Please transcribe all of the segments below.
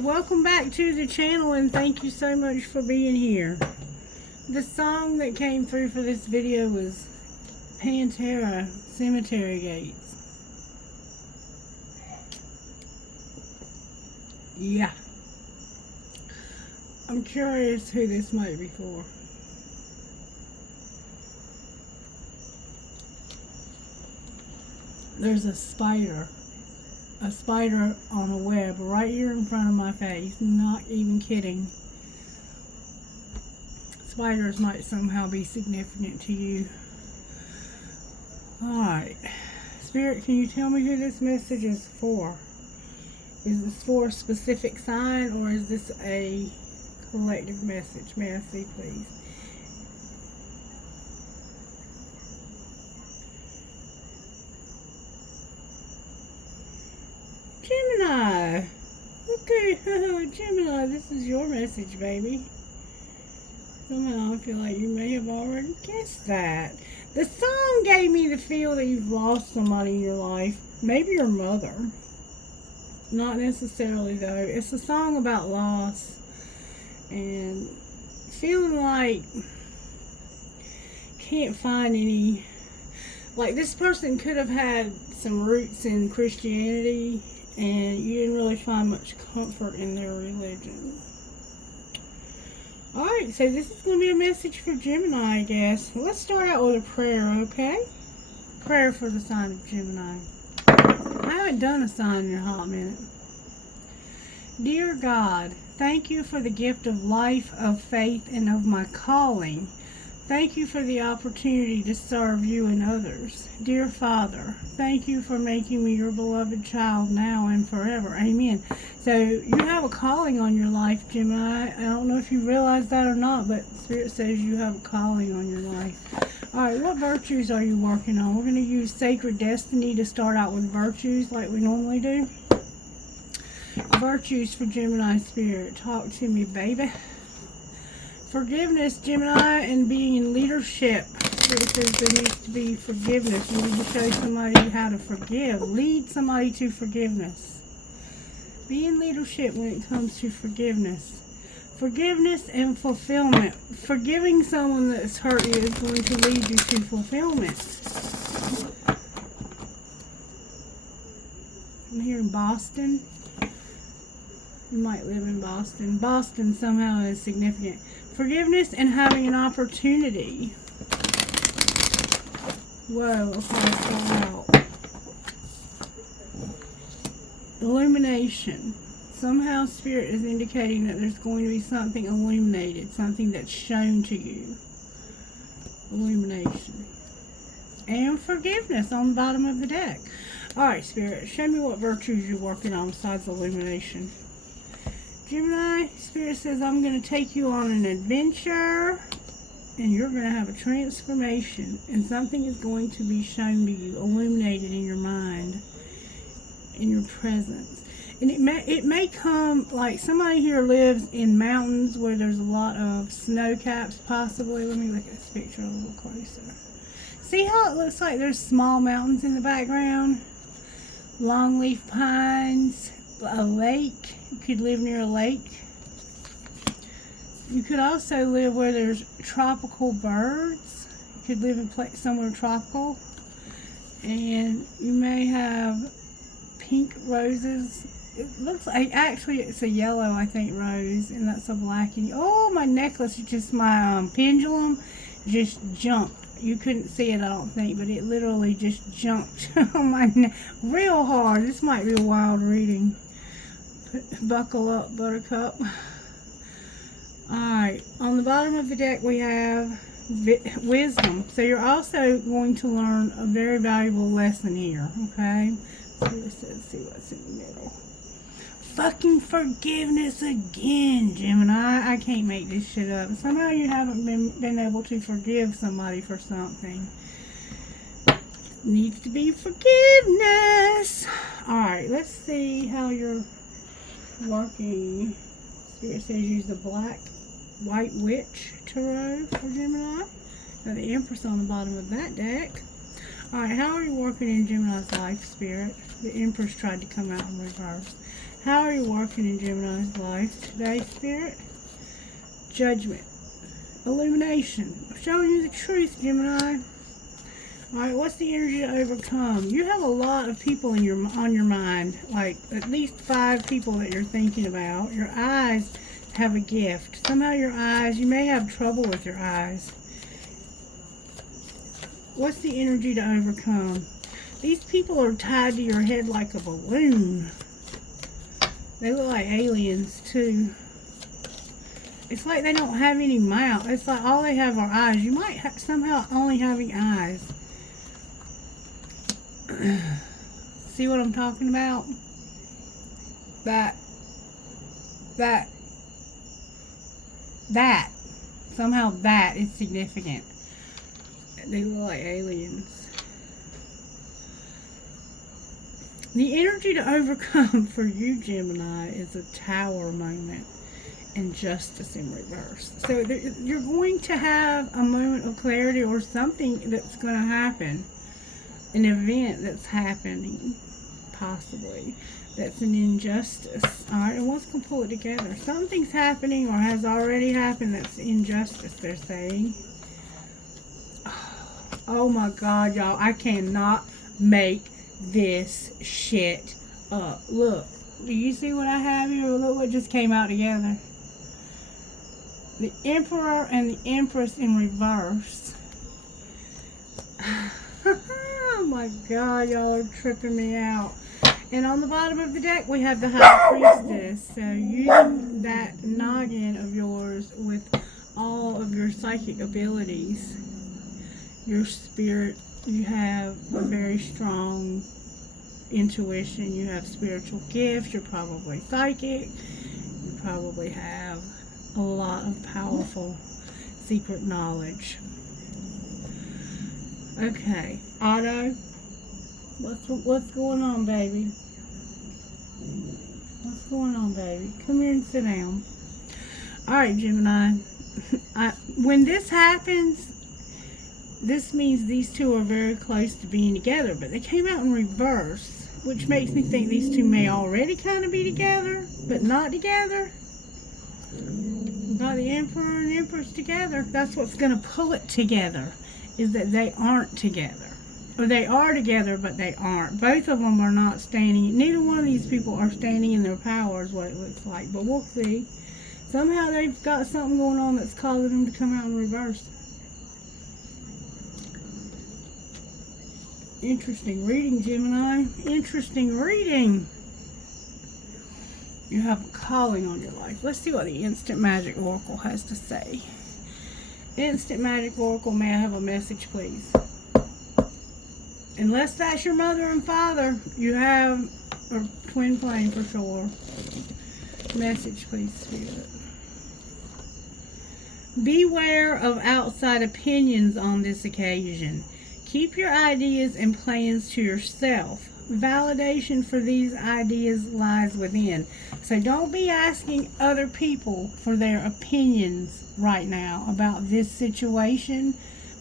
Alright, welcome back to the channel and thank you so much for being here. The song that came through for this video was Pantera, Cemetery Gates. Yeah. I'm curious who this might be for. There's a spider on a web right here in front of my face. Not even kidding. Spiders might somehow be significant to you. Alright. Spirit, can you tell me who this message is for? Is this for a specific sign or is this a collective message? May I see, please? Gemini. Okay, Gemini, this is your message, baby. Somehow I feel like you may have already guessed that. The song gave me the feel that you've lost somebody in your life. Maybe your mother. Not necessarily, though. It's a song about loss. And feeling like can't find any. Like, this person could have had some roots in Christianity, and you didn't really find much comfort in their religion. Alright, so this is going to be a message for Gemini, I guess. Let's start out with a prayer, okay? Prayer for the sign of Gemini. I haven't done a sign in a hot minute. Dear God, thank you for the gift of life, of faith, and of my calling. Thank you for the opportunity to serve you and others. Dear Father, thank you for making me your beloved child now and forever. Amen. So you have a calling on your life, Gemini. I don't know if you realize that or not, but Spirit says you have a calling on your life. Alright, what virtues are you working on? We're going to use Sacred Destiny to start out with virtues like we normally do. Virtues for Gemini Spirit. Talk to me, baby. Forgiveness, Gemini, and being in leadership. Spirit says there needs to be forgiveness. You need to show somebody how to forgive. Lead somebody to forgiveness. Be in leadership when it comes to forgiveness. Forgiveness and fulfillment. Forgiving someone that's hurt you is going to lead you to fulfillment. I'm here in Boston. You might live in Boston. Boston somehow is significant. Forgiveness and having an opportunity. Whoa, okay, out. Illumination. Somehow Spirit is indicating that there's going to be something illuminated, something that's shown to you. Illumination. And forgiveness on the bottom of the deck. Alright, Spirit, show me what virtues you're working on besides illumination. Gemini, Spirit says, I'm going to take you on an adventure, and you're going to have a transformation, and something is going to be shown to you, illuminated in your mind, in your presence. And it may come, like somebody here lives in mountains where there's a lot of snow caps, possibly. Let me look at this picture a little closer. See how it looks like there's small mountains in the background? Longleaf pines, a lake. You could live near a lake. You could also live where there's tropical birds. You could live in somewhere tropical. And you may have pink roses. It looks like, actually it's a yellow, I think, rose. And that's a black. And oh, my necklace, just my pendulum just jumped. You couldn't see it, I don't think, but it literally just jumped on my neck real hard. This might be a wild reading. Buckle up, Buttercup. Alright, on the bottom of the deck we have wisdom. So you're also going to learn a very valuable lesson here, okay? Let's see what's in the middle. Fucking forgiveness again, Gemini. I can't make this shit up. Somehow you haven't been able to forgive somebody for something. Needs to be forgiveness. Alright, let's see how you're working. Spirit says use the black white witch tarot for Gemini. Got the Empress on the bottom of that deck. Alright, how are you working in Gemini's life, Spirit? The Empress tried to come out in reverse. How are you working in Gemini's life today, Spirit? Judgment. Illumination. I'm showing you the truth, Gemini. Alright, what's the energy to overcome? You have a lot of people on your mind. Like, at least 5 people that you're thinking about. Your eyes have a gift. Somehow your eyes, you may have trouble with your eyes. What's the energy to overcome? These people are tied to your head like a balloon. They look like aliens, too. It's like they don't have any mouth. It's like all they have are eyes. You might somehow only having eyes. See what I'm talking about? That. Somehow that is significant. They look like aliens. The energy to overcome for you, Gemini, is a tower moment and justice in reverse. So you're going to have a moment of clarity or something that's going to happen. An event that's happening, possibly, that's an injustice. Alright, and once can pull it together. Something's happening or has already happened that's injustice, they're saying. Oh my God, y'all, I cannot make this shit up. Look, do you see what I have here? Look what just came out together. The Emperor and the Empress in reverse. Oh my God, y'all are tripping me out. And on the bottom of the deck, we have the High Priestess. So using that noggin of yours with all of your psychic abilities, your spirit, you have a very strong intuition. You have spiritual gifts. You're probably psychic. You probably have a lot of powerful secret knowledge. Okay, Otto, what's going on, baby? What's going on, baby? Come here and sit down. Alright, Gemini. When this happens, this means these two are very close to being together, but they came out in reverse, which makes me think these two may already kind of be together, but not together. Got the Emperor and Empress together. That's what's going to pull it together, is that they aren't together. Or they are together, but they aren't. Both of them are not standing. Neither one of these people are standing in their power is what it looks like. But we'll see. Somehow they've got something going on that's causing them to come out in reverse. Interesting reading, Gemini. Interesting reading. You have a calling on your life. Let's see what the Instant Magic Oracle has to say. Instant Magic Oracle, may I have a message, please? Unless that's your mother and father, you have a twin flame for sure. Message, please, Spirit. Beware of outside opinions on this occasion. Keep your ideas and plans to yourself. Validation for these ideas lies within. So don't be asking other people for their opinions right now about this situation,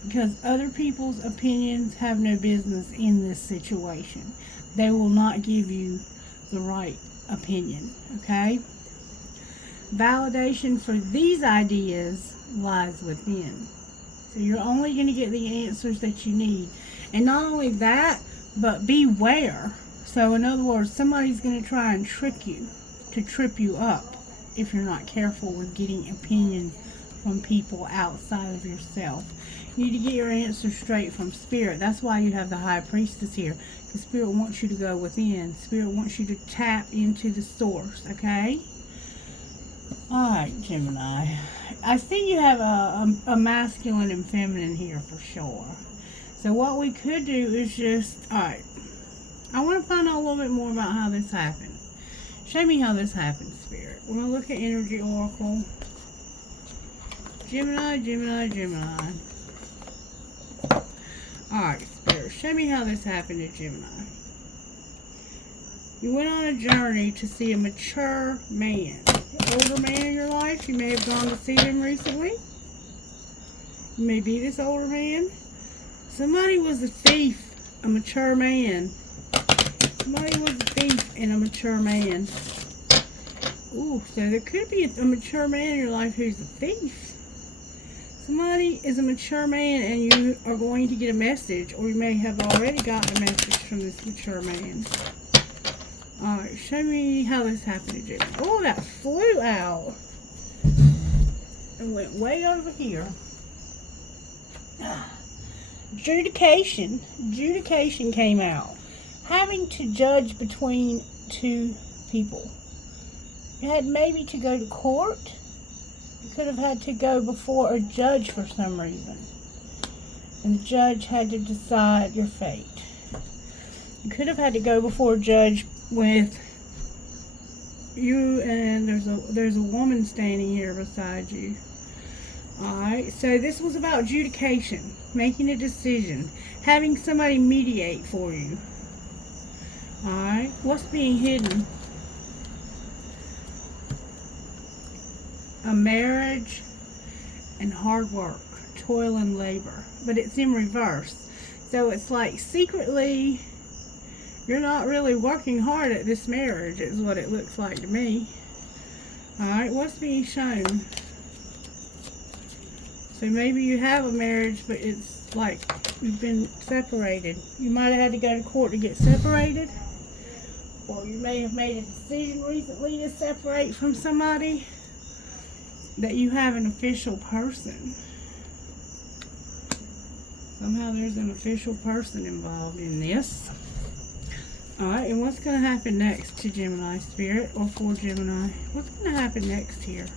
because other people's opinions have no business in this situation. They will not give you the right opinion, okay? Validation for these ideas lies within. So you're only going to get the answers that you need. And not only that, but beware. So in other words, somebody's going to try and trick you, to trip you up, if you're not careful with getting opinions from people outside of yourself. You need to get your answers straight from Spirit. That's why you have the High Priestess here. Because Spirit wants you to go within. Spirit wants you to tap into the source, okay? Alright, Gemini. I see you have a masculine and feminine here for sure. So what we could do is just, alright, I want to find out a little bit more about how this happened. Show me how this happened, Spirit. We're going to look at Energy Oracle. Gemini, Gemini, Gemini. Alright, Spirit, show me how this happened to Gemini. You went on a journey to see a mature man. An older man in your life. You may have gone to see them recently. You may be this older man. Somebody was a thief, a mature man. Somebody was a thief and a mature man. Ooh, so there could be a mature man in your life who's a thief. Somebody is a mature man and you are going to get a message, or you may have already gotten a message from this mature man. Alright, show me how this happened to Jimmy. Oh, that flew out and went way over here. Adjudication. Adjudication came out. Having to judge between two people. You had maybe to go to court. You could have had to go before a judge for some reason. And the judge had to decide your fate. You could have had to go before a judge with you, and there's a woman standing here beside you. Alright, so this was about adjudication, making a decision, having somebody mediate for you. Alright, what's being hidden? A marriage and hard work, toil and labor, but it's in reverse. So it's like secretly you're not really working hard at this marriage, is what it looks like to me. Alright, what's being shown? So maybe you have a marriage, but it's like you've been separated. You might have had to go to court to get separated. Or you may have made a decision recently to separate from somebody. That you have an official person. Somehow there's an official person involved in this. Alright, and what's going to happen next to Gemini Spirit, or for Gemini? What's going to happen next here?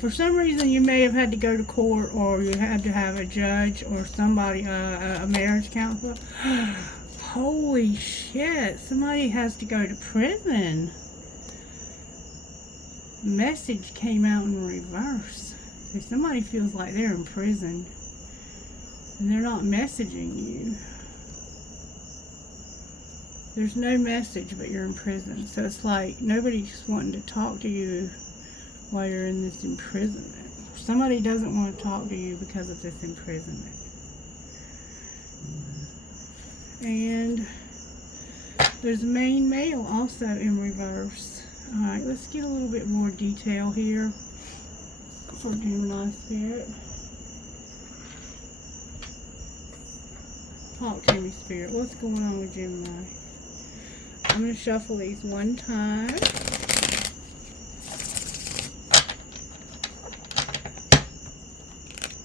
For some reason you may have had to go to court, or you had to have a judge or somebody, a marriage counselor. Holy shit, somebody has to go to prison. Message came out in reverse. So somebody feels like they're in prison and they're not messaging you. There's no message, but you're in prison. So it's like nobody's wanting to talk to you while you're in this imprisonment. Somebody doesn't want to talk to you because of this imprisonment. And there's a main male also in reverse. Alright, let's get a little bit more detail here for Gemini Spirit. Talk to me, Spirit. What's going on with Gemini? I'm going to shuffle these one time.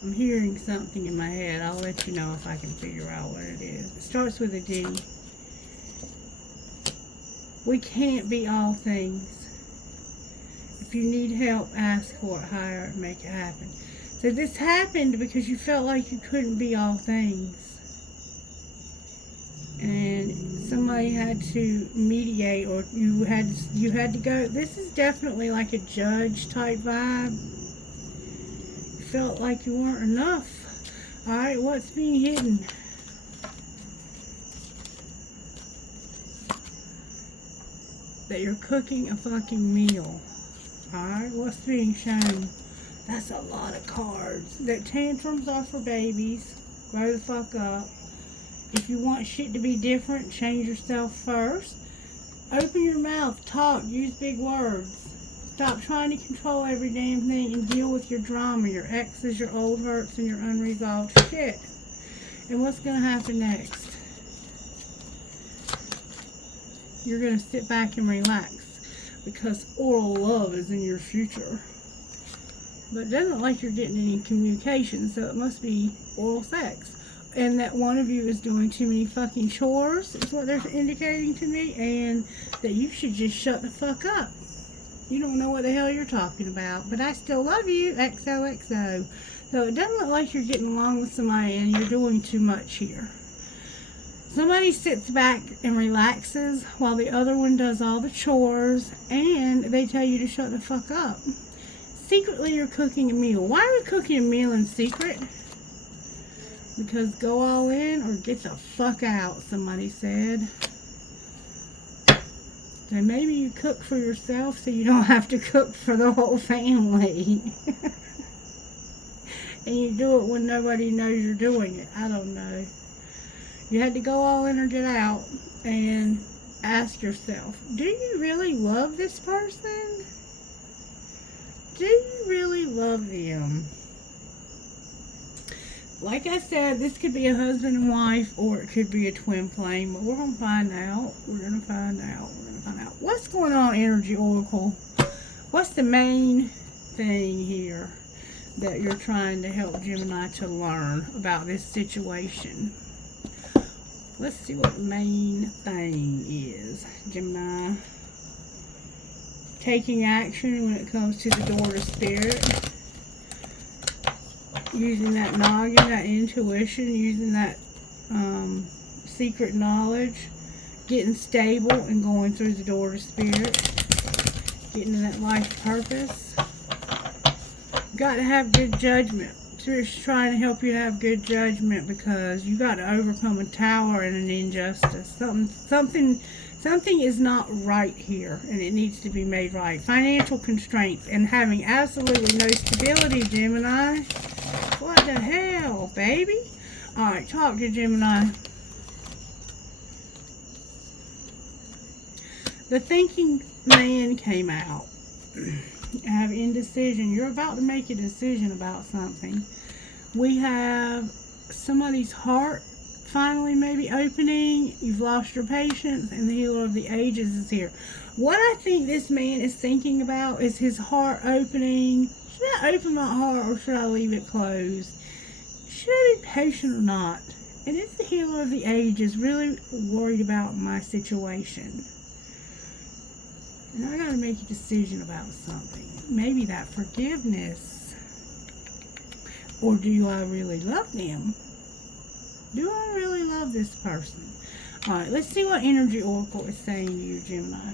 I'm hearing something in my head. I'll let you know if I can figure out what it is. It starts with a D. We can't be all things. If you need help, ask for it, hire it, make it happen. So this happened because you felt like you couldn't be all things. And somebody had to mediate, or you had to go. This is definitely like a judge type vibe. You felt like you weren't enough. Alright, what's being hidden? That you're cooking a fucking meal. Alright, what's being shown? That's a lot of cards. That tantrums are for babies. Grow the fuck up. If you want shit to be different, change yourself first. Open your mouth, talk, use big words. Stop trying to control every damn thing and deal with your drama, your exes, your old hurts, and your unresolved shit. And what's going to happen next? You're going to sit back and relax because oral love is in your future. But it doesn't look like you're getting any communication, so it must be oral sex. And that one of you is doing too many fucking chores, is what they're indicating to me, and that you should just shut the fuck up. You don't know what the hell you're talking about, but I still love you, XOXO. So it doesn't look like you're getting along with somebody and you're doing too much here. Somebody sits back and relaxes while the other one does all the chores, and they tell you to shut the fuck up. Secretly, you're cooking a meal. Why are we cooking a meal in secret? Because go all in or get the fuck out, somebody said. So maybe you cook for yourself so you don't have to cook for the whole family. And you do it when nobody knows you're doing it. I don't know. You had to go all in or get out. And ask yourself, do you really love this person? Do you really love them? Like I said, this could be a husband and wife, or it could be a twin flame, but we're going to find out. We're going to find out. We're going to find out. What's going on, Energy Oracle? What's the main thing here that you're trying to help Gemini to learn about this situation? Let's see what the main thing is, Gemini. Taking action when it comes to the door to spirit. Using that noggin, that intuition, using that secret knowledge. Getting stable and going through the door to spirit. Getting to that life purpose. Got to have good judgment. Just trying to help you to have good judgment, because you got to overcome a tower and an injustice. Something is not right here, and it needs to be made right. Financial constraints and having absolutely no stability, Gemini. What the hell, baby? Alright, talk to Gemini. The thinking man came out. You have indecision. You're about to make a decision about something. We have somebody's heart finally maybe opening. You've lost your patience, and the healer of the ages is here. What I think this man is thinking about is his heart opening. Should I open my heart, or should I leave it closed? Should I be patient or not? And is the healer of the ages really worried about my situation? And I got to make a decision about something. Maybe that forgiveness. Or do I really love them? Do I really love this person? Alright, let's see what Energy Oracle is saying to you, Gemini.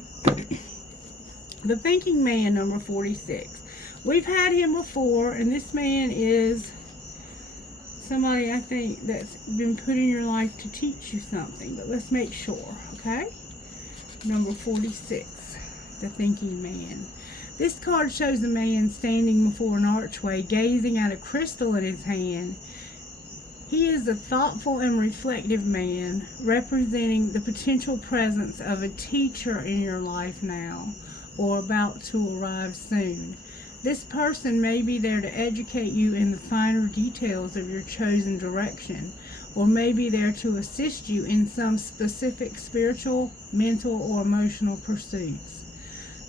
The Thinking Man, number 46. We've had him before, and this man is somebody, I think, that's been put in your life to teach you something. But let's make sure, okay? Number 46. The Thinking Man. This card shows a man standing before an archway, gazing at a crystal in his hand. He is a thoughtful and reflective man, representing the potential presence of a teacher in your life now, or about to arrive soon. This person may be there to educate you in the finer details of your chosen direction, or may be there to assist you in some specific spiritual, mental, or emotional pursuits.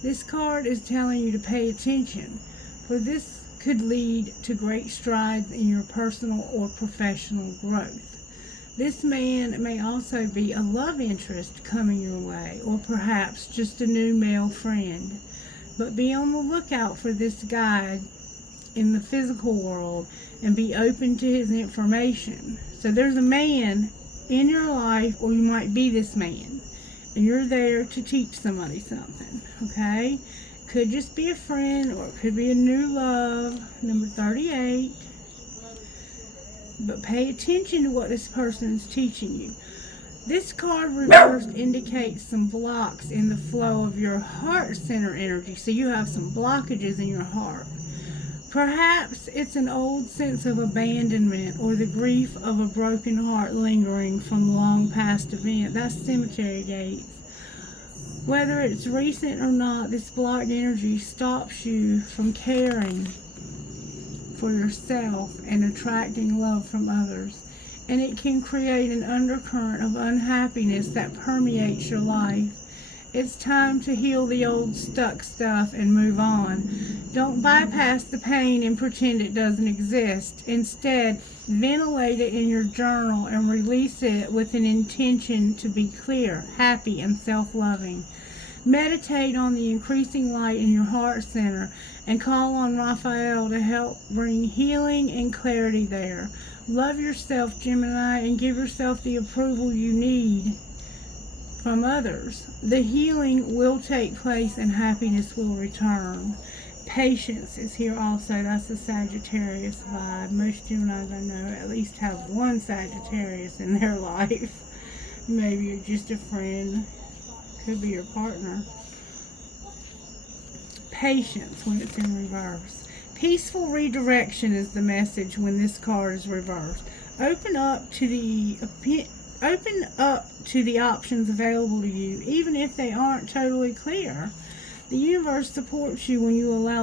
This card is telling you to pay attention, for this could lead to great strides in your personal or professional growth. This man may also be a love interest coming your way, or perhaps just a new male friend. But be on the lookout for this guide in the physical world and be open to his information. So there's a man in your life, or you might be this man, and you're there to teach somebody something, okay? Could just be a friend, or it could be a new love, number 38. But pay attention to what this person is teaching you. This card reversed indicates some blocks in the flow of your heart center energy. So you have some blockages in your heart. Perhaps it's an old sense of abandonment, or the grief of a broken heart lingering from long past event. That's cemetery gates. Whether it's recent or not, this blocked energy stops you from caring for yourself and attracting love from others. And it can create an undercurrent of unhappiness that permeates your life. It's time to heal the old stuck stuff and move on. Don't bypass the pain and pretend it doesn't exist. Instead, ventilate it in your journal and release it with an intention to be clear, happy, and self-loving. Meditate on the increasing light in your heart center and call on Raphael to help bring healing and clarity there. Love yourself, Gemini, and give yourself the approval you need from others. The healing will take place and happiness will return. Patience is here also. That's a Sagittarius vibe. Most Geminis I know at least have one Sagittarius in their life. Maybe you're just a friend. Could be your partner. Patience when it's in reverse. Peaceful redirection is the message when this card is reversed. Open up to the open up to the options available to you, even if they aren't totally clear. The universe supports you when you allow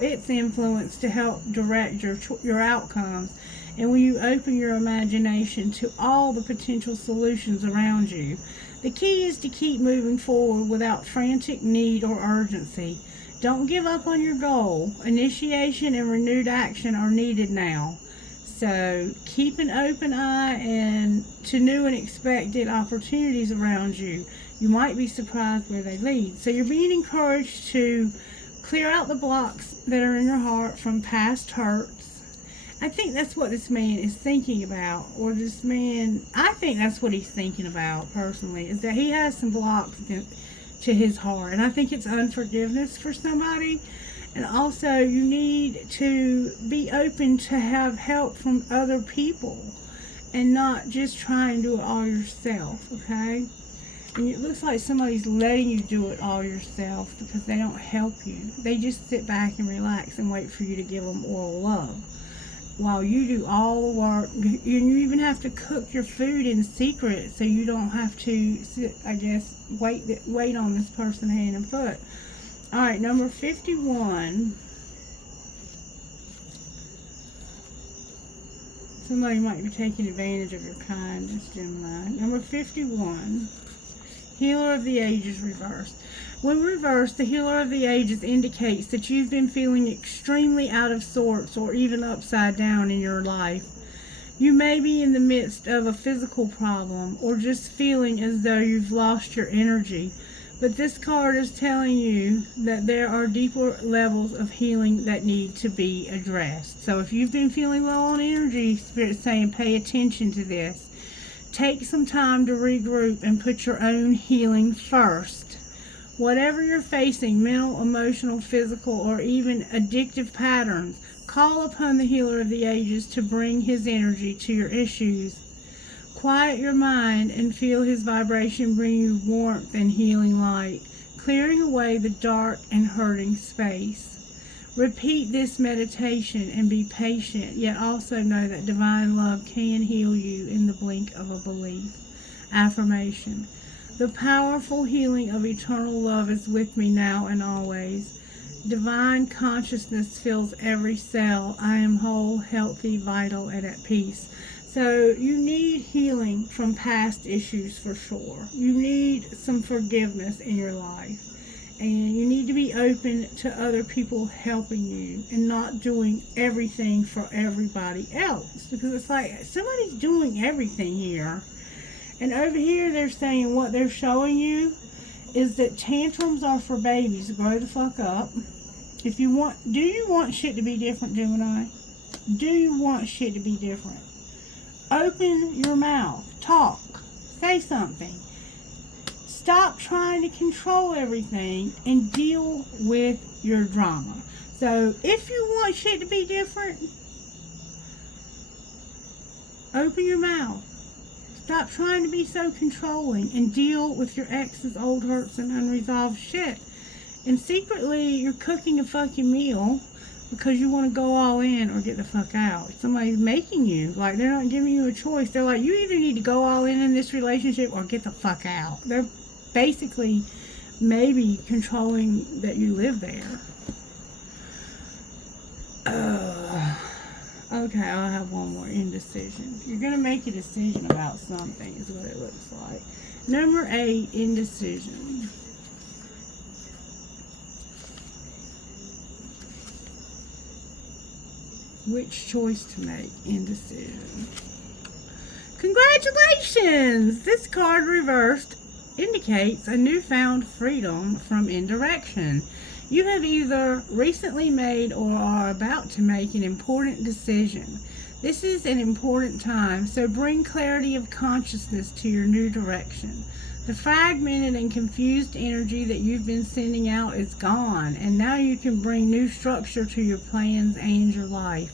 its influence to help direct your outcomes, and when you open your imagination to all the potential solutions around you. The key is to keep moving forward without frantic need or urgency. Don't give up on your goal. Initiation and renewed action are needed now. So keep an open eye and to new and expected opportunities around you. You might be surprised where they lead. So you're being encouraged to clear out the blocks that are in your heart from past hurts. I think that's what this man is thinking about, or this man, I think that's what he's thinking about personally, is that he has some blocks to his heart. And I think it's unforgiveness for somebody. And also you need to be open to have help from other people and not just try and do it all yourself, okay? And it looks like somebody's letting you do it all yourself because they don't help you. They just sit back and relax and wait for you to give them oral love while you do all the work. You even have to cook your food in secret so you don't have to sit, I guess, wait on this person hand and foot. All right, number 51. Somebody might be taking advantage of your kindness, Gemini. Number 51. Healer of the Ages reversed. When reversed, the Healer of the Ages indicates that you've been feeling extremely out of sorts or even upside down in your life. You may be in the midst of a physical problem or just feeling as though you've lost your energy. But this card is telling you that there are deeper levels of healing that need to be addressed. So if you've been feeling low on energy, Spirit's saying pay attention to this. Take some time to regroup and put your own healing first. Whatever you're facing, mental, emotional, physical, or even addictive patterns, call upon the Healer of the Ages to bring his energy to your issues. Quiet your mind and feel his vibration bring you warmth and healing light, clearing away the dark and hurting space. Repeat this meditation and be patient, yet also know that divine love can heal you in the blink of a belief. Affirmation. The powerful healing of eternal love is with me now and always. Divine consciousness fills every cell. I am whole, healthy, vital, and at peace. So you need healing from past issues for sure. You need some forgiveness in your life. And you need to be open to other people helping you and not doing everything for everybody else. Because it's like somebody's doing everything here. And over here they're saying what they're showing you is that tantrums are for babies. Grow the fuck up. Do you want shit to be different, Gemini? Do you want shit to be different? Open your mouth. Talk. Say something. Stop trying to control everything and deal with your drama. So if you want shit to be different, open your mouth. Stop trying to be so controlling and deal with your ex's old hurts and unresolved shit. And secretly, you're cooking a fucking meal because you want to go all in or get the fuck out. Somebody's making you. Like, they're not giving you a choice. They're like, you either need to go all in this relationship or get the fuck out. They're basically maybe controlling that you live there. Okay, I'll have one more. Indecision. You're going to make a decision about something is what it looks like. Number 8, indecision. Which choice to make? Indecision. Congratulations! This card reversed indicates a newfound freedom from indirection. You have either recently made or are about to make an important decision. This is an important time, so bring clarity of consciousness to your new direction. The fragmented and confused energy that you've been sending out is gone, and now you can bring new structure to your plans and your life.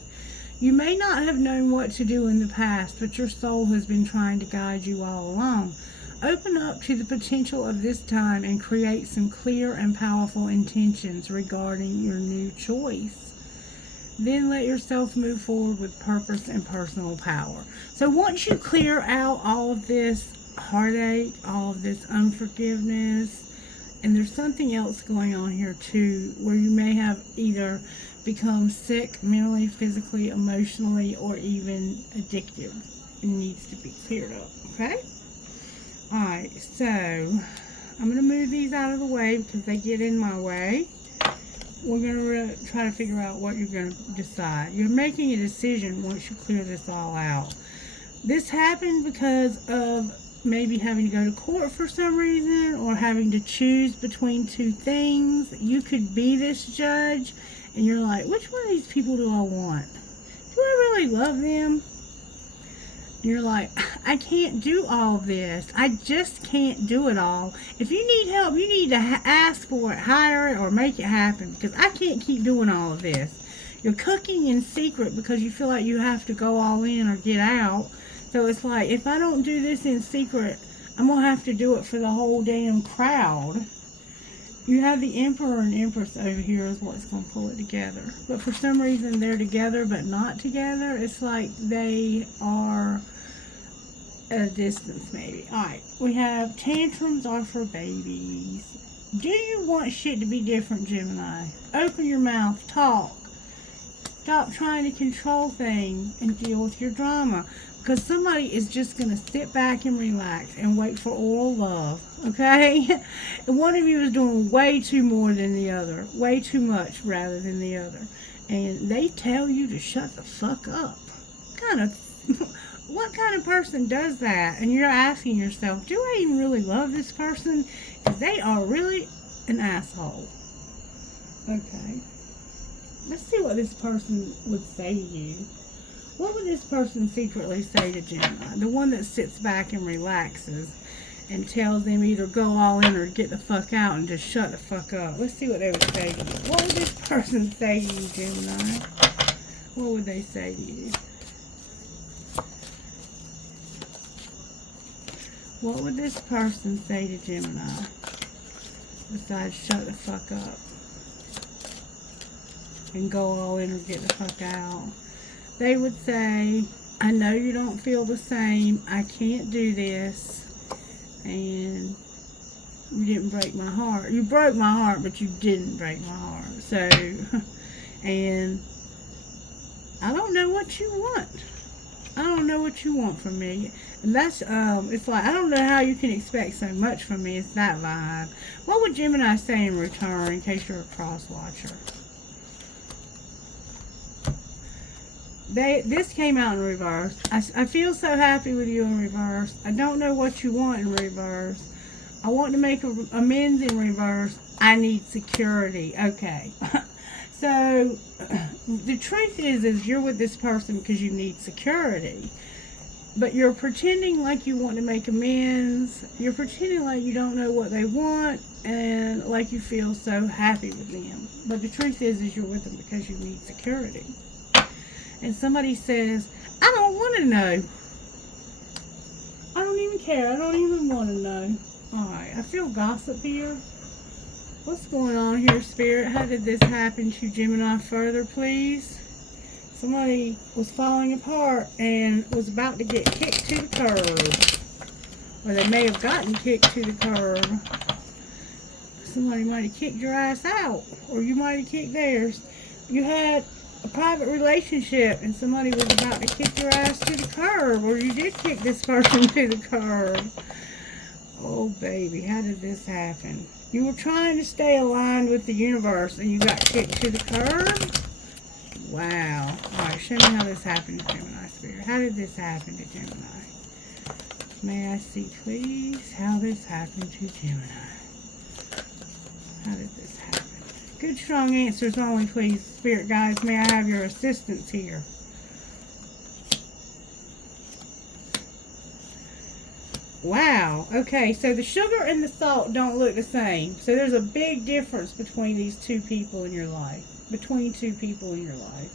You may not have known what to do in the past, but your soul has been trying to guide you all along. Open up to the potential of this time and create some clear and powerful intentions regarding your new choice. Then let yourself move forward with purpose and personal power. So once you clear out all of this heartache, all of this unforgiveness, and there's something else going on here too, where you may have either become sick mentally, physically, emotionally, or even addictive. It needs to be cleared up, okay? Alright, so I'm going to move these out of the way because they get in my way. We're going to try to figure out what you're going to decide. You're making a decision once you clear this all out. This happened because of maybe having to go to court for some reason, or having to choose between two things. You could be this judge and you're like, which one of these people do I want? Do I really love them? And you're like, I can't do all this. I just can't do it all. If you need help, you need to ask for it, hire it, or make it happen, because I can't keep doing all of this. You're cooking in secret because you feel like you have to go all in or get out. So it's like, if I don't do this in secret, I'm going to have to do it for the whole damn crowd. You have the Emperor and Empress over here is what's going to pull it together. But for some reason, they're together but not together. It's like they are at a distance maybe. Alright, we have tantrums are for babies. Do you want shit to be different, Gemini? Open your mouth, talk. Stop trying to control things and deal with your drama. Because somebody is just going to sit back and relax and wait for oral love, okay? And one of you is doing way too more than the other. Way too much rather than the other. And they tell you to shut the fuck up. What kind of person does that? And you're asking yourself, do I even really love this person? Because they are really an asshole. Okay. Let's see what this person would say to you. What would this person secretly say to Gemini? The one that sits back and relaxes and tells them either go all in or get the fuck out and just shut the fuck up. Let's see what they would say to you. What would this person say to you, Gemini? What would they say to you? What would this person say to Gemini besides shut the fuck up and go all in or get the fuck out? They would say, I know you don't feel the same. I can't do this. And you didn't break my heart. You broke my heart, but you didn't break my heart. So, and I don't know what you want. I don't know what you want from me. And that's, it's like, I don't know how you can expect so much from me. It's that vibe. What would Gemini say in return, in case you're a cross watcher? This came out in reverse. I feel so happy with you in reverse. I don't know what you want in reverse. I want to make amends in reverse. I need security. Okay. So, the truth is you're with this person because you need security. But you're pretending like you want to make amends. You're pretending like you don't know what they want. And like you feel so happy with them. But the truth is you're with them because you need security. And somebody says, I don't want to know. I don't even care. I don't even want to know. Alright, I feel gossip here. What's going on here, Spirit? How did this happen to Gemini further, please? Somebody was falling apart and was about to get kicked to the curb. Or they may have gotten kicked to the curb. Somebody might have kicked your ass out. Or you might have kicked theirs. You had a private relationship and somebody was about to kick your ass to the curb, or you did kick this person to the curb. Oh baby, how did this happen? You were trying to stay aligned with the universe and you got kicked to the curb? Wow. Alright, show me how this happened to Gemini, Spirit. How did this happen to Gemini? May I see, please, how this happened to Gemini? How did this happen? Good, strong answers only, please, Spirit guides. May I have your assistance here? Wow. Okay, so the sugar and the salt don't look the same. So there's a big difference between these two people in your life. Between two people in your life.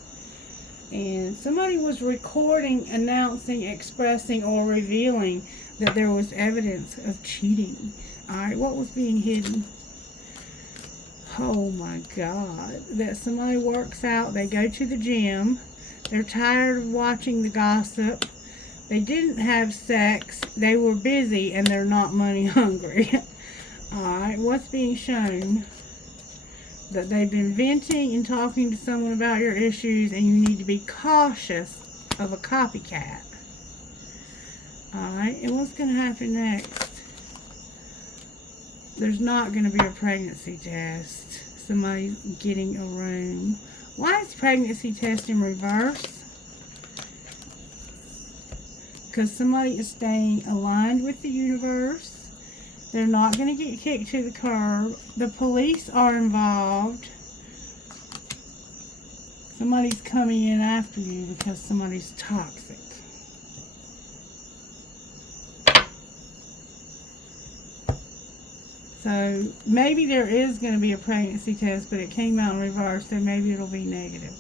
And somebody was recording, announcing, expressing, or revealing that there was evidence of cheating. Alright, what was being hidden? Oh my God. That somebody works out, they go to the gym, they're tired of watching the gossip, they didn't have sex, they were busy, and they're not money hungry. Alright, what's being shown? That they've been venting and talking to someone about your issues, and you need to be cautious of a copycat. Alright, and what's going to happen next? There's not going to be a pregnancy test. Somebody's getting a room. Why is pregnancy test in reverse? Because somebody is staying aligned with the universe. They're not going to get kicked to the curb. The police are involved. Somebody's coming in after you because somebody's toxic. So maybe there is going to be a pregnancy test, but it came out in reverse, so maybe it'll be negative.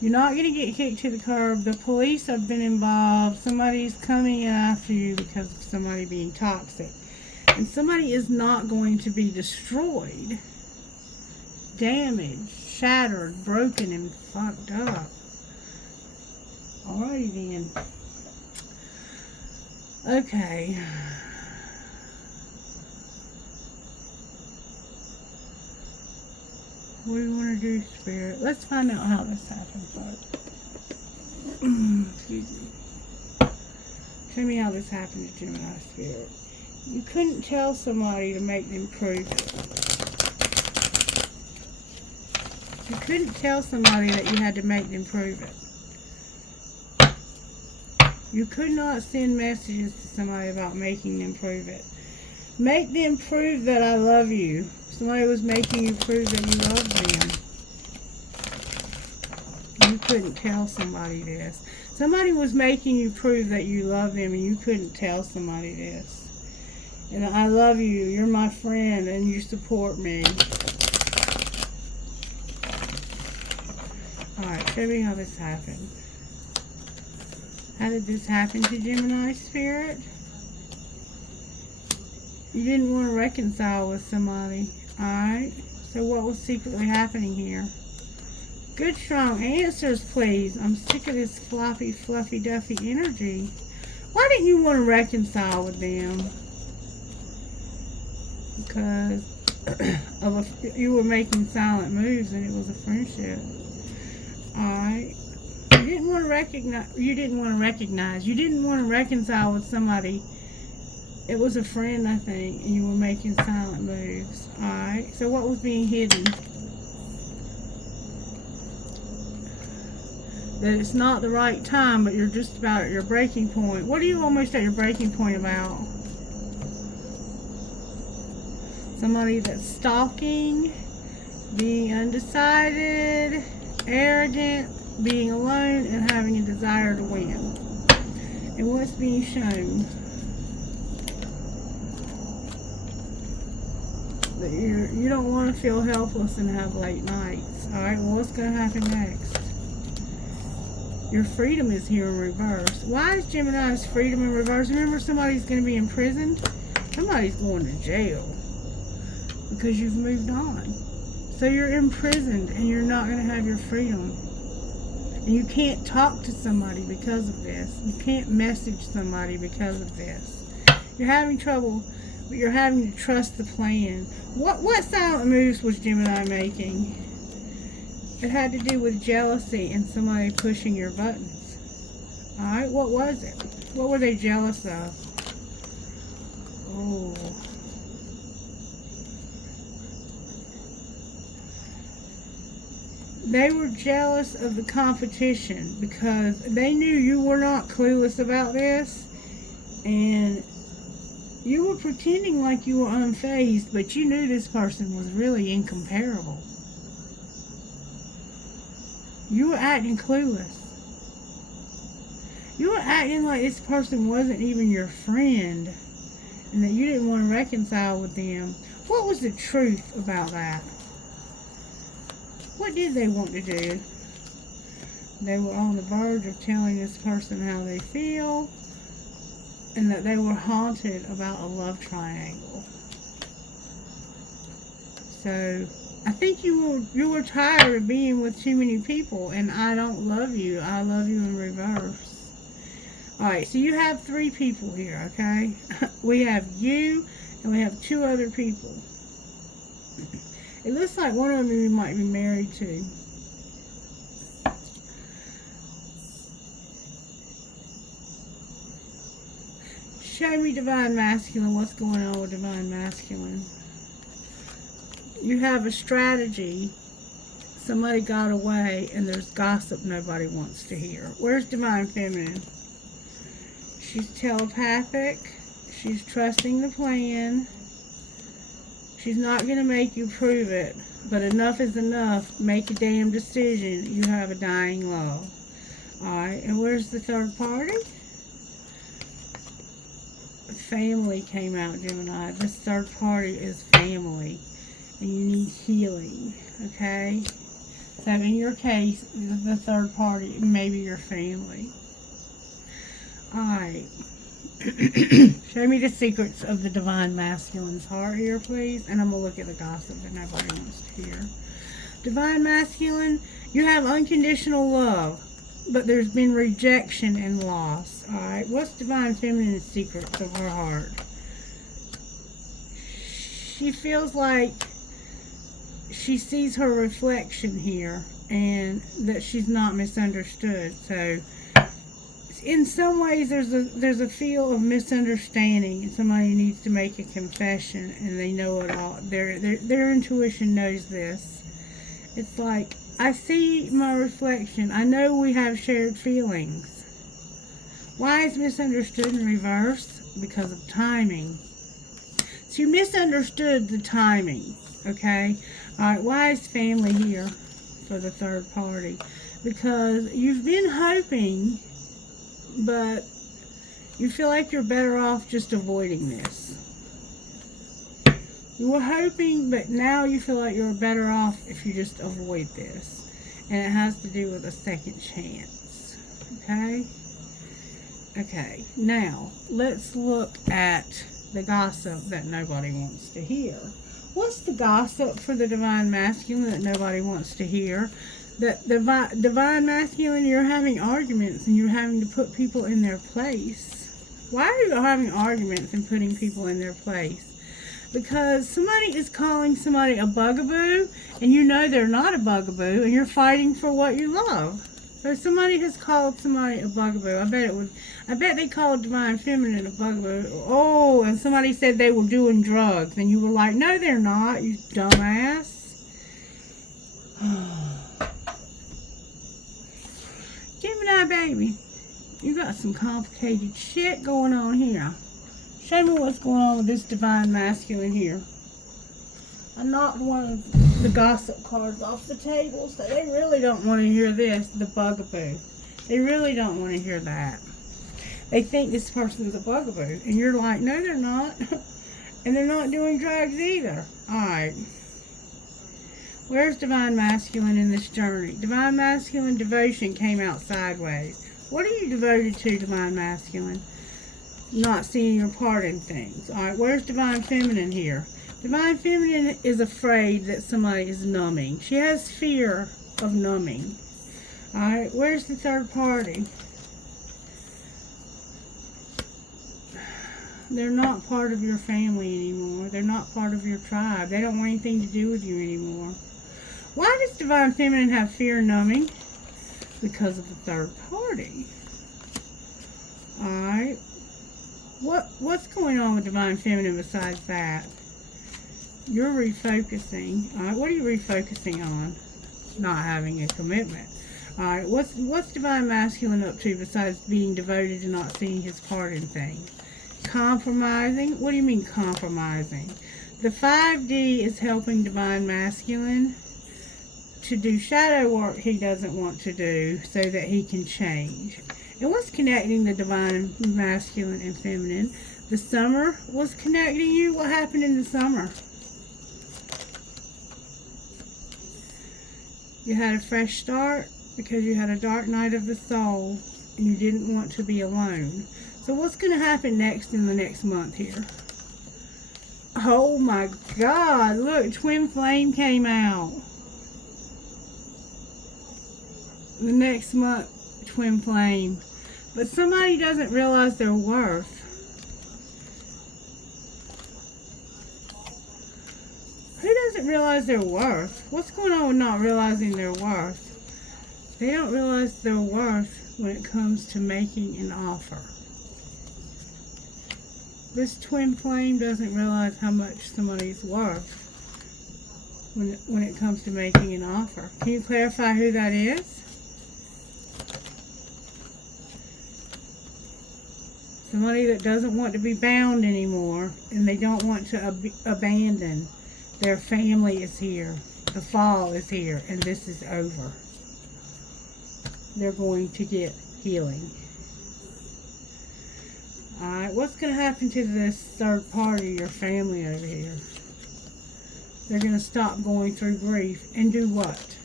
You're not going to get kicked to the curb. The police have been involved. Somebody's coming in after you because of somebody being toxic. And somebody is not going to be destroyed, damaged, shattered, broken, and fucked up. Alrighty then. Okay. What do you want to do, Spirit? Let's find out how this happened first. Excuse me. Show me how this happened to Gemini, Spirit. You couldn't tell somebody to make them prove it. You couldn't tell somebody that you had to make them prove it. You could not send messages to somebody about making them prove it. Make them prove that I love you. Somebody was making you prove that you love them. You couldn't tell somebody this. Somebody was making you prove that you love them, and you couldn't tell somebody this. And I love you, you're my friend, and you support me. Alright, show me how this happened. How did this happen to Gemini, Spirit? You didn't want to reconcile with somebody. Alright, so what was secretly happening here? Good, strong answers, please. I'm sick of this floppy, fluffy, duffy energy. Why didn't you want to reconcile with them? Because you were making silent moves and it was a friendship. Alright. You didn't want to recognize. You didn't want to reconcile with somebody. It was a friend, I think, and you were making silent moves. Alright. So what was being hidden? That it's not the right time, but you're just about at your breaking point. What are you almost at your breaking point about? Somebody that's stalking, being undecided, arrogant, being alone, and having a desire to win. And what's being shown? That you don't want to feel helpless and have late nights. Alright, well, what's going to happen next? Your freedom is here in reverse. Why is Gemini's freedom in reverse? Remember, somebody's going to be imprisoned? Somebody's going to jail. Because you've moved on. So you're imprisoned and you're not going to have your freedom. And you can't talk to somebody because of this. You can't message somebody because of this. You're having trouble, but you're having to trust the plan. What silent moves was Gemini making? It had to do with jealousy and somebody pushing your buttons. Alright, what was it? What were they jealous of? Oh. They were jealous of the competition because they knew you were not clueless about this, and you were pretending like you were unfazed, but you knew this person was really incomparable. You were acting clueless. You were acting like this person wasn't even your friend, and that you didn't want to reconcile with them. What was the truth about that? What did they want to do? They were on the verge of telling this person how they feel, and that they were haunted about a love triangle. So I think you were tired of being with too many people, and I don't love you. I love you in reverse. Alright, so you have 3 people here, okay? We have you, and we have 2 other people. It looks like one of them you might be married to. Show me Divine Masculine. What's going on with Divine Masculine? You have a strategy. Somebody got away and there's gossip nobody wants to hear. Where's Divine Feminine? She's telepathic. She's trusting the plan. She's not going to make you prove it. But enough is enough. Make a damn decision. You have a dying love. Alright, and where's the third party? Family came out, Gemini. This third party is family. And you need healing. Okay? So in your case, the third party may be your family. Alright. Show me the secrets of the Divine Masculine's heart here, please. And I'm going to look at the gossip that nobody wants to hear. Divine Masculine, you have unconditional love. But there's been rejection and loss. Alright, what's Divine Feminine's secrets of her heart? She feels like she sees her reflection here and that she's not misunderstood. So in some ways there's a feel of misunderstanding, and somebody needs to make a confession and they know it all. Their intuition knows this. It's like, I see my reflection. I know we have shared feelings. Why is misunderstood in reverse? Because of timing. So you misunderstood the timing, okay? Alright, why is family here for the third party? Because you've been hoping, but you feel like you're better off just avoiding this. You were hoping, but now you feel like you're better off if you just avoid this. And it has to do with a second chance. Okay? Okay, now let's look at the gossip that nobody wants to hear. What's the gossip for the Divine Masculine that nobody wants to hear? That the Divine Masculine, you're having arguments and you're having to put people in their place. Why are you having arguments and putting people in their place? Because somebody is calling somebody a bugaboo, and you know they're not a bugaboo, and you're fighting for what you love. So somebody has called somebody a bugaboo. I bet they called Divine Feminine a bugaboo. Oh, and somebody said they were doing drugs, and you were like, no, they're not, you dumbass. Gemini baby, you got some complicated shit going on here. Show me what's going on with this Divine Masculine here. I knocked one of the gossip cards off the table, so they really don't want to hear this, the bugaboo. They really don't want to hear that. They think this person's a bugaboo, and you're like, no, they're not. And they're not doing drugs either. Alright. Where's Divine Masculine in this journey? Divine Masculine devotion came out sideways. What are you devoted to, Divine Masculine? Not seeing your part in things. Alright, where's Divine Feminine here? Divine Feminine is afraid that somebody is numbing. She has fear of numbing. Alright, where's the third party? They're not part of your family anymore. They're not part of your tribe. They don't want anything to do with you anymore. Why does Divine Feminine have fear of numbing? Because of the third party. Alright. What's going on with Divine Feminine besides that? You're refocusing. Alright, what are you refocusing on? Not having a commitment. Alright, what's Divine Masculine up to besides being devoted and not seeing his part in things? Compromising? What do you mean compromising? The 5D is helping Divine Masculine to do shadow work he doesn't want to do so that he can change. And what's connecting the Divine Masculine and Feminine? The summer was connecting you. What happened in the summer? You had a fresh start because you had a dark night of the soul and you didn't want to be alone. So what's going to happen next in the next month here? Oh my God, look, twin flame came out. The next month, twin flame. But somebody doesn't realize their worth. Who doesn't realize their worth? What's going on with not realizing their worth? They don't realize their worth when it comes to making an offer. This twin flame doesn't realize how much somebody's worth when it comes to making an offer. Can you clarify who that is? Somebody that doesn't want to be bound anymore, and they don't want to abandon. Their family is here. The fall is here, and this is over. They're going to get healing. Alright, what's going to happen to this third party, your family over here? They're going to stop going through grief and do what?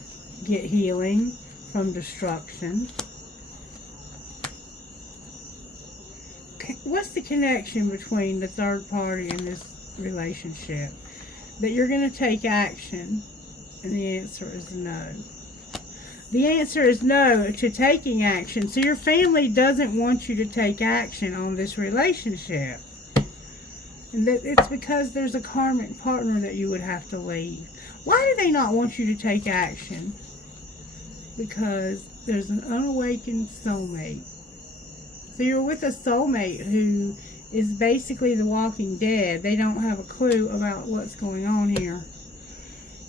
Get healing from destruction. What's the connection between the third party and this relationship? That you're going to take action, and the answer is no. The answer is no to taking action. So your family doesn't want you to take action on this relationship. And that it's because there's a karmic partner that you would have to leave. Why do they not want you to take action? Because there's an unawakened soulmate. So you're with a soulmate who is basically the walking dead. They don't have a clue about what's going on here.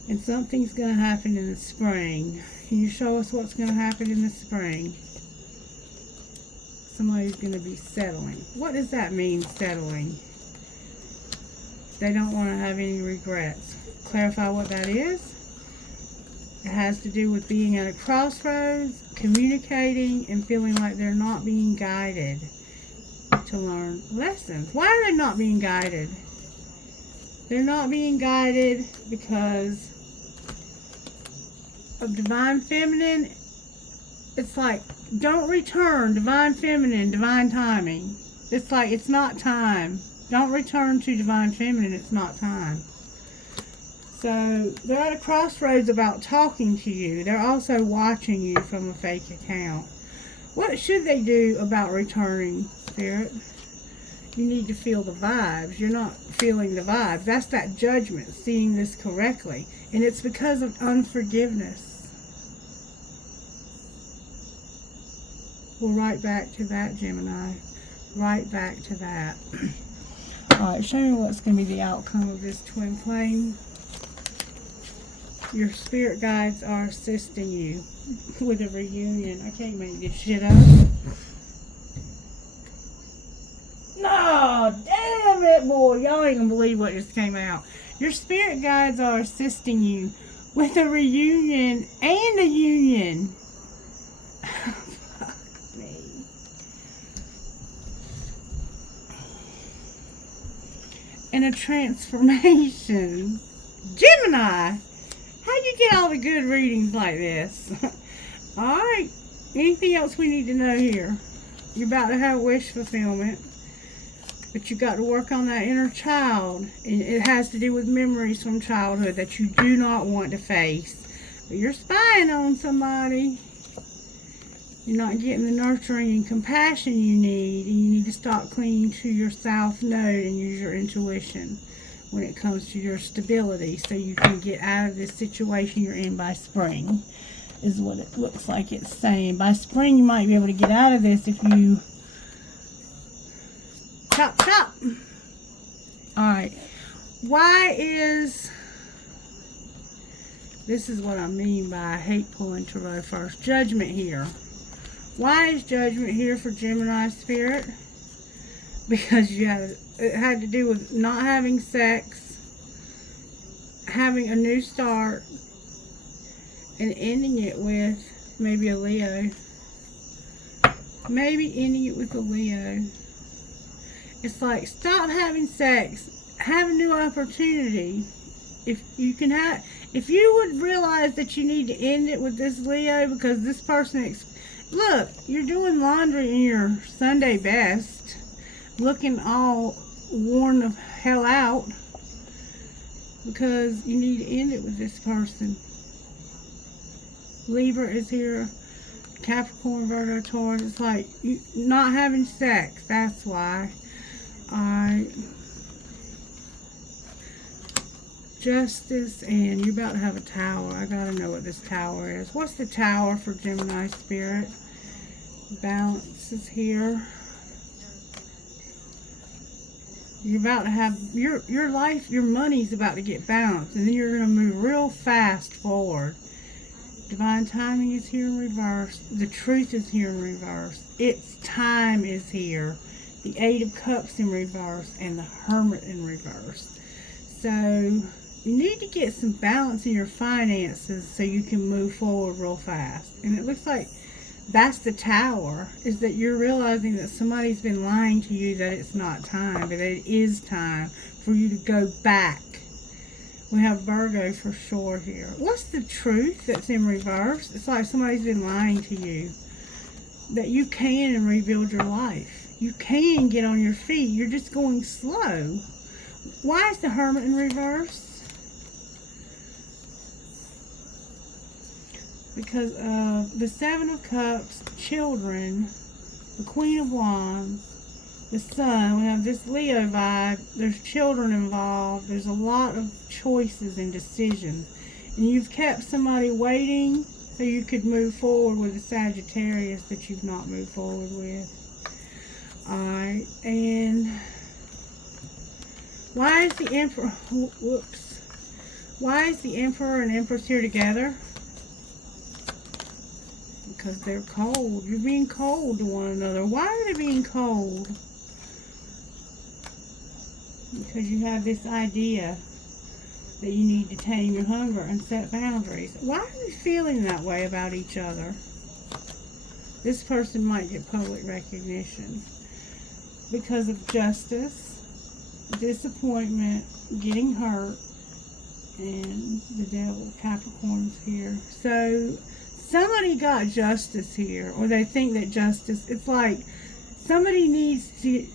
And something's going to happen in the spring. Can you show us what's going to happen in the spring? Somebody's going to be settling. What does that mean, settling? They don't want to have any regrets. Clarify what that is. It has to do with being at a crossroads, communicating, and feeling like they're not being guided to learn lessons. Why are they not being guided? They're not being guided because of divine feminine. It's like, don't return, divine feminine, divine timing. It's like, it's not time. Don't return to divine feminine, it's not time. So they're at a crossroads about talking to you. They're also watching you from a fake account. What should they do about returning, Spirit? You need to feel the vibes. You're not feeling the vibes. That's that judgment, seeing this correctly. And it's because of unforgiveness. We'll right back to that, Gemini. Right back to that. Alright, show me what's going to be the outcome of this twin flame. Your spirit guides are assisting you with a reunion. I can't make this shit up. No, damn it, boy. Y'all ain't gonna believe what just came out. Your spirit guides are assisting you with a reunion and a union. Fuck me. And a transformation. Gemini! How you get all the good readings like this? Alright. Anything else we need to know here? You're about to have wish fulfillment. But you got to work on that inner child. And it has to do with memories from childhood that you do not want to face. But you're spying on somebody. You're not getting the nurturing and compassion you need. And you need to stop clinging to your south node and use your intuition when it comes to your stability, so you can get out of this situation you're in by spring, is what it looks like it's saying. By spring, you might be able to get out of this if you chop. Alright, why is, this is what I mean by I hate pulling tarot first, judgment here. Why is judgment here for Gemini spirit? Because it had to do with not having sex, having a new start, and ending it with maybe a Leo. Maybe ending it with a Leo. It's like, stop having sex, have a new opportunity. If you would realize that you need to end it with this Leo, because this person, look, you're doing laundry in your Sunday best, looking all worn the hell out. because you need to end it with this person. Libra is here. Capricorn, Virgo, Taurus. It's like you not having sex. That's why. Alright. Justice, and you're about to have a tower. I gotta know what this tower is. What's the tower for Gemini spirit? Balance is here. You're about to have your life, your money's about to get balanced, and then you're gonna move real fast forward. Divine timing is here in reverse. The truth is here in reverse. It's time is here. The Eight of Cups in reverse and the Hermit in reverse. So you need to get some balance in your finances so you can move forward real fast. And it looks like that's the tower, is that you're realizing that somebody's been lying to you that it's not time, but that it is time for you to go back. We have Virgo for sure here. What's the truth that's in reverse? It's like somebody's been lying to you. That you can rebuild your life. You can get on your feet. You're just going slow. Why is the Hermit in reverse? Because of the Seven of Cups, children, the Queen of Wands, the Sun. We have this Leo vibe. There's children involved. There's a lot of choices and decisions. And you've kept somebody waiting so you could move forward with a Sagittarius that you've not moved forward with. Alright, and why is the Emperor, whoops, why is the Emperor and Empress here together? Because they're cold. You're being cold to one another. Why are they being cold? Because you have this idea that you need to tame your hunger and set boundaries. Why are you feeling that way about each other? This person might get public recognition because of justice, disappointment, getting hurt, and the Devil, Capricorn's here. So somebody got justice here, or they think that justice, it's like somebody needs to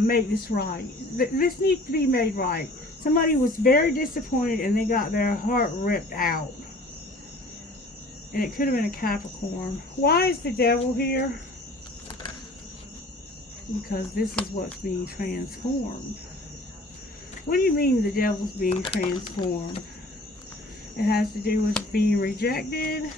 make this right. This needs to be made right. Somebody was very disappointed and they got their heart ripped out. And it could have been a Capricorn. Why is the Devil here? Because this is what's being transformed. What do you mean the Devil's being transformed? It has to do with being rejected.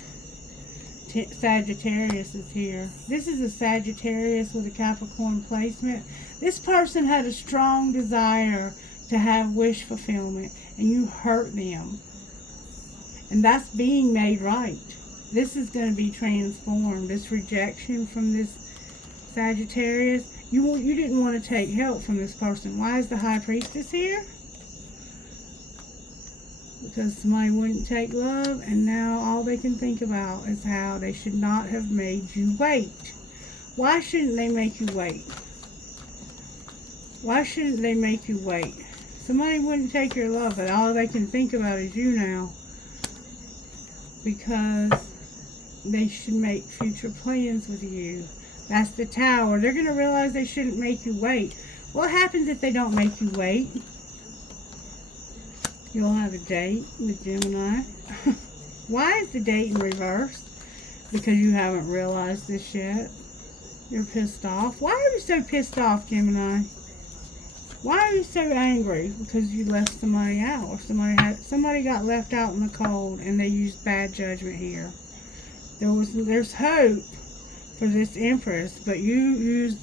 Sagittarius is here. This is a Sagittarius with a Capricorn placement. This person had a strong desire to have wish fulfillment, and you hurt them. And that's being made right. This is going to be transformed. This rejection from this Sagittarius, you didn't want to take help from this person. Why is the High Priestess here? Because somebody wouldn't take love, and now all they can think about is how they should not have made you wait. Why shouldn't they make you wait? Why shouldn't they make you wait? Somebody wouldn't take your love, but all they can think about is you now. Because they should make future plans with you. That's the Tower. They're going to realize they shouldn't make you wait. What happens if they don't make you wait? You'll have a date with Gemini. Why is the date in reverse? Because you haven't realized this yet. You're pissed off. Why are you so pissed off, Gemini? Why are you so angry? Because you left somebody out, or somebody got left out in the cold, and they used bad judgment here. There's hope for this Empress, but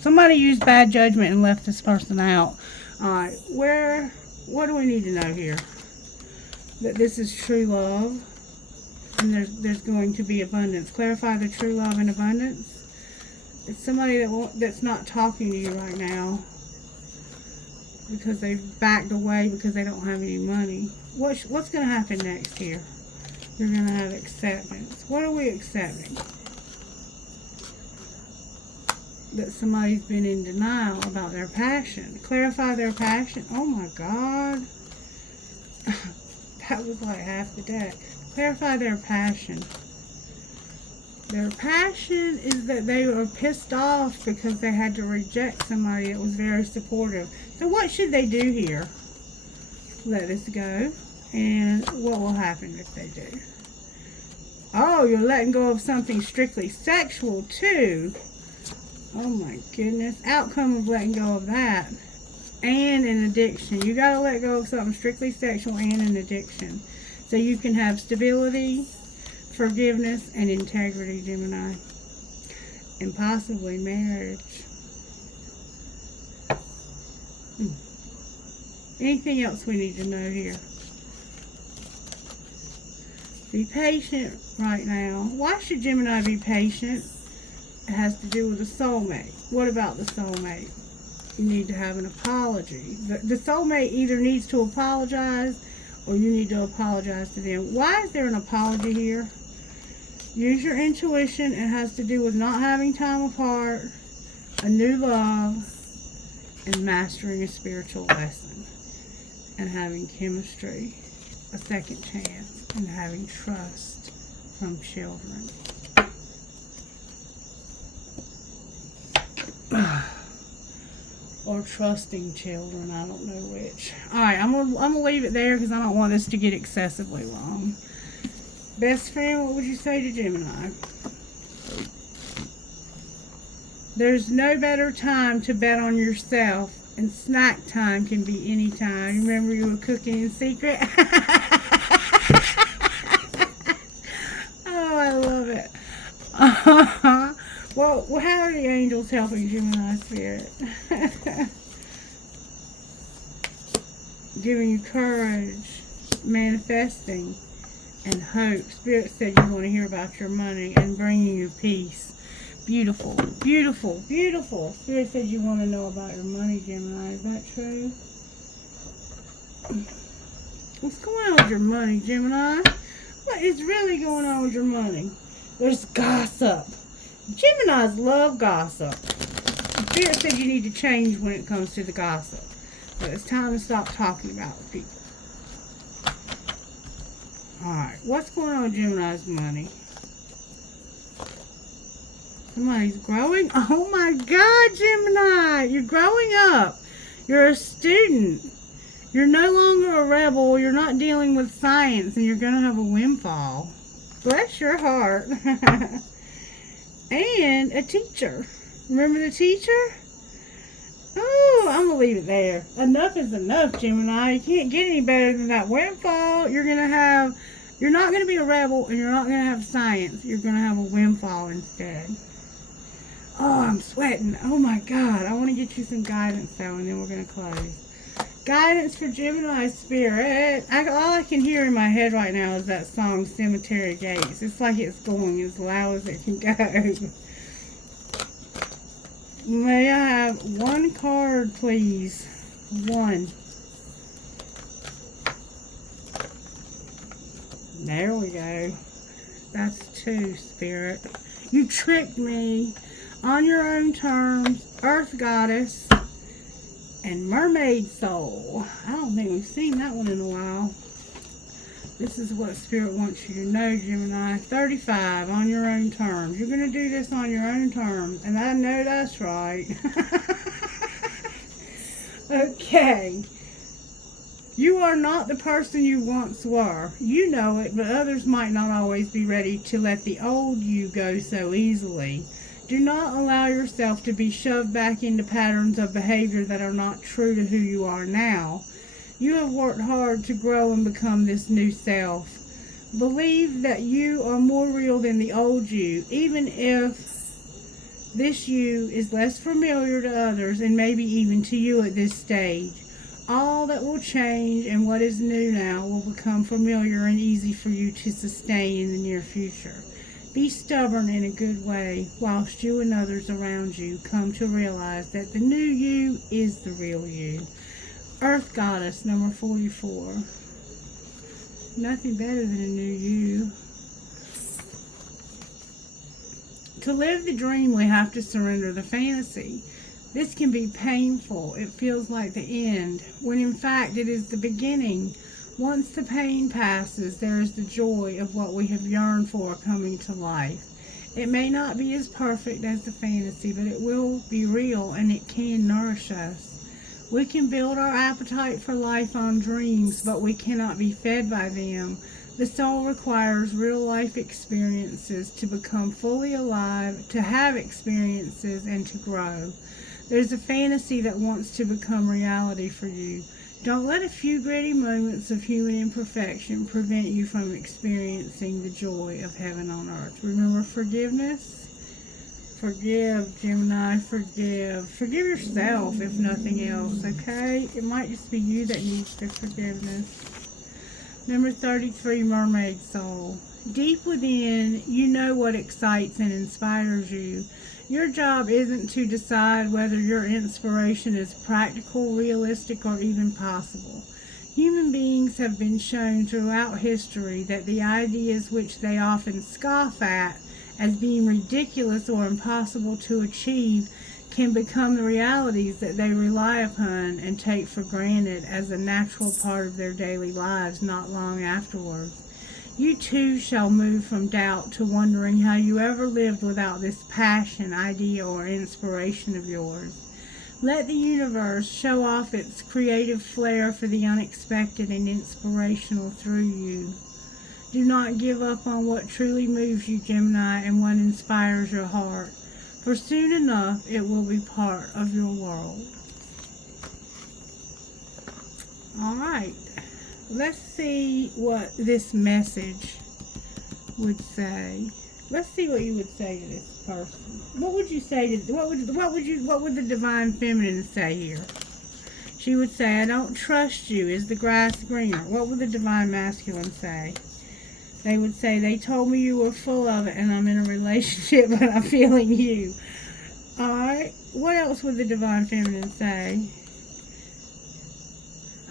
somebody used bad judgment and left this person out. All right, what do we need to know here? That this is true love, and there's going to be abundance. Clarify the true love and abundance. It's somebody that's not talking to you right now because they've backed away because they don't have any money. What's going to happen next here? You're going to have acceptance. What are we accepting? That somebody's been in denial about their passion. Clarify their passion. Oh my God. That was like half the deck. Clarify their passion. Their passion is that they were pissed off because they had to reject somebody that was very supportive. So what should they do here? let this go. And what will happen if they do? Oh, you're letting go of something strictly sexual too. Oh my goodness. Outcome of letting go of that. And an addiction. You got to let go of something strictly sexual and an addiction. So you can have stability, forgiveness, and integrity, Gemini. And possibly marriage. Anything else we need to know here? Be patient right now. Why should Gemini be patient? It has to do with a soulmate. What about the soulmate? You need to have an apology. The soulmate either needs to apologize or you need to apologize to them. Why is there an apology here? Use your intuition. It has to do with not having time apart, a new love, and mastering a spiritual lesson, and having chemistry, a second chance, and having trust from children. Or trusting children, I don't know which. Alright, I'm gonna leave it there because I don't want this to get excessively long. Best friend, what would you say to Gemini? There's no better time to bet on yourself, and snack time can be any time. Remember you were cooking in secret? Oh, I love it. Well, how are the angels helping Gemini spirit? Giving you courage, manifesting, and hope. Spirit said you want to hear about your money and bringing you peace. Beautiful, beautiful, beautiful. Spirit said you want to know about your money, Gemini. Is that true? What's going on with your money, Gemini? What is really going on with your money? There's gossip. Geminis love gossip. Spirit said you need to change when it comes to the gossip. But it's time to stop talking about people. Alright, what's going on with Gemini's money? Somebody's growing? Oh my God, Gemini! You're growing up. You're a student. You're no longer a rebel. You're not dealing with science, and you're going to have a windfall. Bless your heart. And a teacher. Remember the teacher? Oh, I'm going to leave it there. Enough is enough, Gemini. You can't get any better than that windfall. You're not going to be a rebel, and you're not going to have science. You're going to have a windfall instead. Oh, I'm sweating. Oh my God. I want to get you some guidance though, and then we're going to close. Guidance for Gemini spirit. All I can hear in my head right now is that song, Cemetery Gates. It's like it's going as loud as it can go. May I have one card, please? One. There we go. That's two, spirit. You tricked me. On your own terms, Earth Goddess, and Mermaid Soul. I don't think we've seen that one in a while. This is what Spirit wants you to know, Gemini. 35, on your own terms. You're going to do this on your own terms, and I know that's right. Okay. You are not the person you once were. You know it, but others might not always be ready to let the old you go so easily. Do not allow yourself to be shoved back into patterns of behavior that are not true to who you are now. You have worked hard to grow and become this new self. Believe that you are more real than the old you, even if this you is less familiar to others and maybe even to you at this stage. All that will change and what is new now will become familiar and easy for you to sustain in the near future. Be stubborn in a good way, whilst you and others around you come to realize that the new you is the real you. Earth Goddess, number 44. Nothing better than a new you. To live the dream, we have to surrender the fantasy. This can be painful. It feels like the end, when in fact it is the beginning. Once the pain passes, there is the joy of what we have yearned for coming to life. It may not be as perfect as the fantasy, but it will be real and it can nourish us. We can build our appetite for life on dreams, but we cannot be fed by them. The soul requires real-life experiences to become fully alive, to have experiences, and to grow. There's a fantasy that wants to become reality for you. Don't let a few gritty moments of human imperfection prevent you from experiencing the joy of heaven on earth. Remember forgiveness? Forgive, Gemini, forgive. Forgive yourself, if nothing else, okay? It might just be you that needs the forgiveness. Number 33, Mermaid Soul. Deep within, you know what excites and inspires you. Your job isn't to decide whether your inspiration is practical, realistic, or even possible. Human beings have been shown throughout history that the ideas which they often scoff at as being ridiculous or impossible to achieve can become the realities that they rely upon and take for granted as a natural part of their daily lives not long afterwards. You too shall move from doubt to wondering how you ever lived without this passion, idea, or inspiration of yours. Let the universe show off its creative flair for the unexpected and inspirational through you. Do not give up on what truly moves you, Gemini, and what inspires your heart, for soon enough it will be part of your world. Alright, let's see what this message would say. Let's see what you would say to this person. What would you say to, what would the Divine Feminine say here? She would say, I don't trust you. Is the grass greener? What would the Divine Masculine say? They would say, they told me you were full of it and I'm in a relationship but I'm feeling you. Alright, what else would the Divine Feminine say?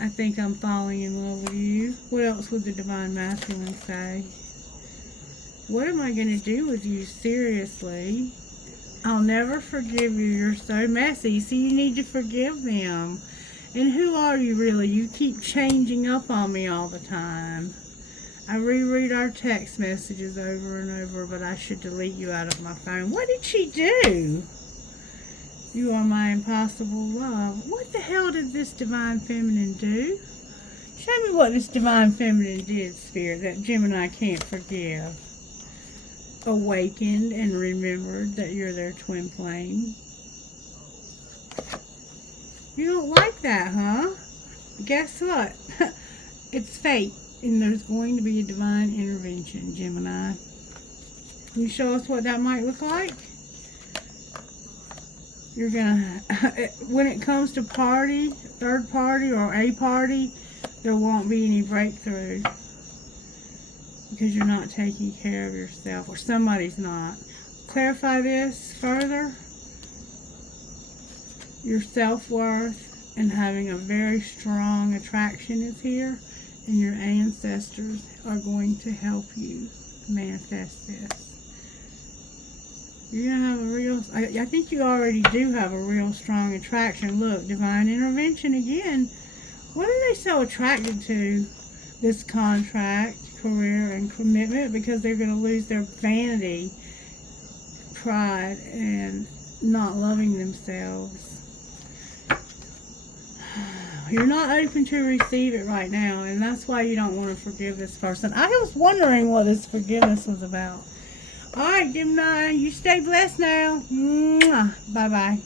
I think I'm falling in love with you. What else would the Divine Masculine say? What am I going to do with you? Seriously? I'll never forgive you. You're so messy. See, you need to forgive them. And who are you really? You keep changing up on me all the time. I reread our text messages over and over, but I should delete you out of my phone. What did she do? You are my impossible love. What the hell did this Divine Feminine do? Show me what this Divine Feminine did, Spirit, that Gemini can't forgive. Awakened and remembered that you're their twin flame. You don't like that, huh? Guess what? It's fate. And there's going to be a divine intervention, Gemini. Can you show us what that might look like? You're gonna, when it comes to party, third party or a party, there won't be any breakthrough. Because you're not taking care of yourself, or somebody's not. Clarify this further. Your self-worth and having a very strong attraction is here. And your ancestors are going to help you manifest this. You're going to have a real, I think you already do have a real strong attraction. Look, divine intervention again. What are they so attracted to? This contract, career, and commitment, because they're going to lose their vanity, pride, and not loving themselves. You're not open to receive it right now, and that's why you don't want to forgive this person. I was wondering what this forgiveness was about. All right, Gemini, you stay blessed now. Bye-bye.